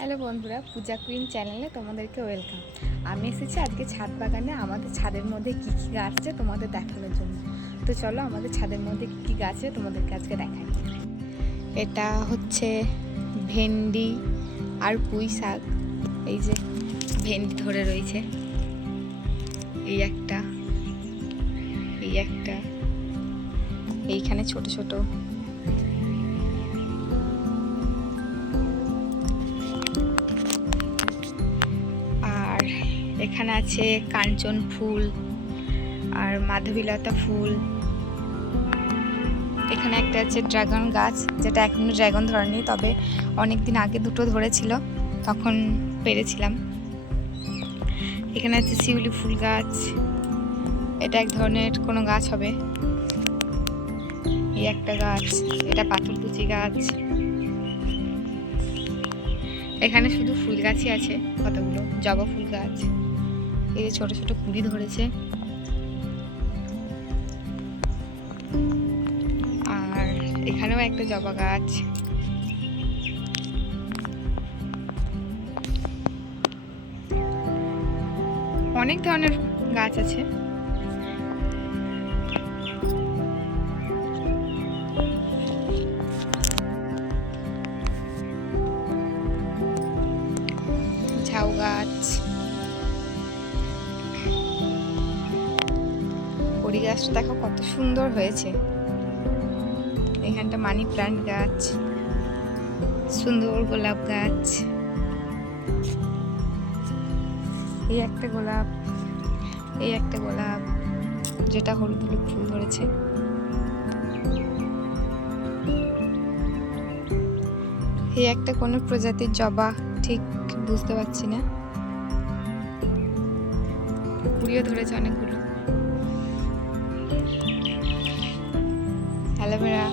Hello বন্ধুরা, পূজা queen চ্যানেলে তোমাদেরকে ওয়েলকাম। আমি এসেছি আজকে ছাদ বাগানে, আমাদের ছাদের মধ্যে কী কী গাছ আছে তোমাদের দেখানোর জন্য। তো চলো আমাদের ছাদের মধ্যে কী কী গাছ আছে তোমাদেরকে আজকে দেখাই। এটা হচ্ছে ভেন্ডি আর পুঁই শাক। এই যে ভেন্ডি ধরে রয়েছে। এই একটা এই একটা। এইখানে ছোট ছোট এখানে আছে কাঞ্চন ফুল আর মাধবীলতা ফুল। এখানে একটা আছে ড্রাগন গাছ, যেটা এখনও ড্রাগন ধরেনি, তবে অনেক দিন আগে দুটো ধরেছিল, তখন পেরেছিলাম। এখানে আছে শিউলি ফুল গাছ, এটা এক ধরনের কোনো গাছ হবে। এই একটা গাছ, এটা পাথরকুচি গাছ। এখানে শুধু ফুল গাছই আছে, কতগুলো? জবা ফুল গাছ। এই যে ছোট ছোট কুড়ি ধরেছে। আর এখানেও একটা জবা গাছ। অনেক ধরনের গাছ আছে। ঝাউ গাছ। কড়ি গাছটা দেখো কত সুন্দর হয়েছে। এখানটা মানি প্লান্ট গাছ, সুন্দর গোলাপ গাছ। এই একটা গোলাপ, এই একটা গোলাপ, যেটা হলুদ হলুদ ফুল ধরেছে। এই একটা কোনো প্রজাতির জবা, ঠিক বুঝতে পারছি না। কুড়িও ধরেছে অনেকগুলো। অ্যালোভেরা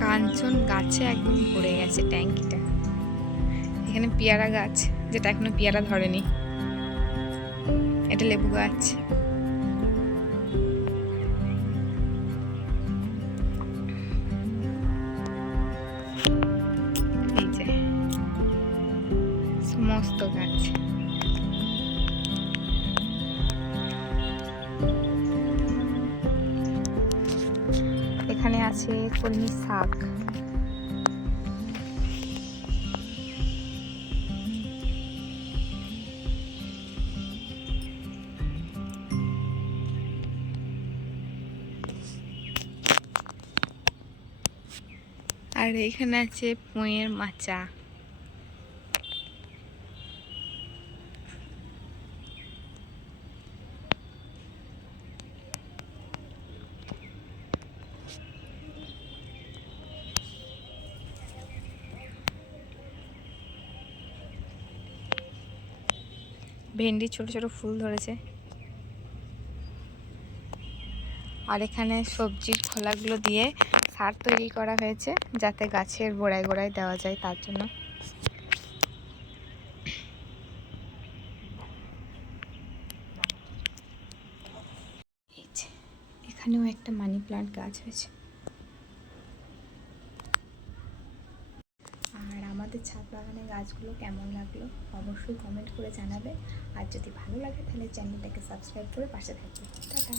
কাঞ্চন গাছে একদম ভরে গেছে ট্যাঙ্কিটা। এখানে পেয়ারা গাছ, যেটা এখনও পেয়ারা ধরেনি। এটা লেবু গাছ। সমস্ত গাছ। এখানে আছে কলমি শাক। আর এখানে আছে পুঁয়ের মাচা। ভেন্ডি, ছোট ছোট ফুল ধরেছে। আর এখানে সবজির খোলাগুলো দিয়ে সার তৈরি করা হয়েছে, যাতে গাছের গোড়ায় গোড়ায় দেওয়া যায় তার জন্য। এখানেও একটা মানি প্লান্ট গাছ হয়েছে আর আমাদের ছাদ বাগানের গাছগুলো কেমন লাগল অবশ্যই কমেন্ট করে জানাবে। আর যদি ভালো লাগে তাহলে চ্যানেলটাকে সাবস্ক্রাইব করে পাশে থাকবে। টাটা।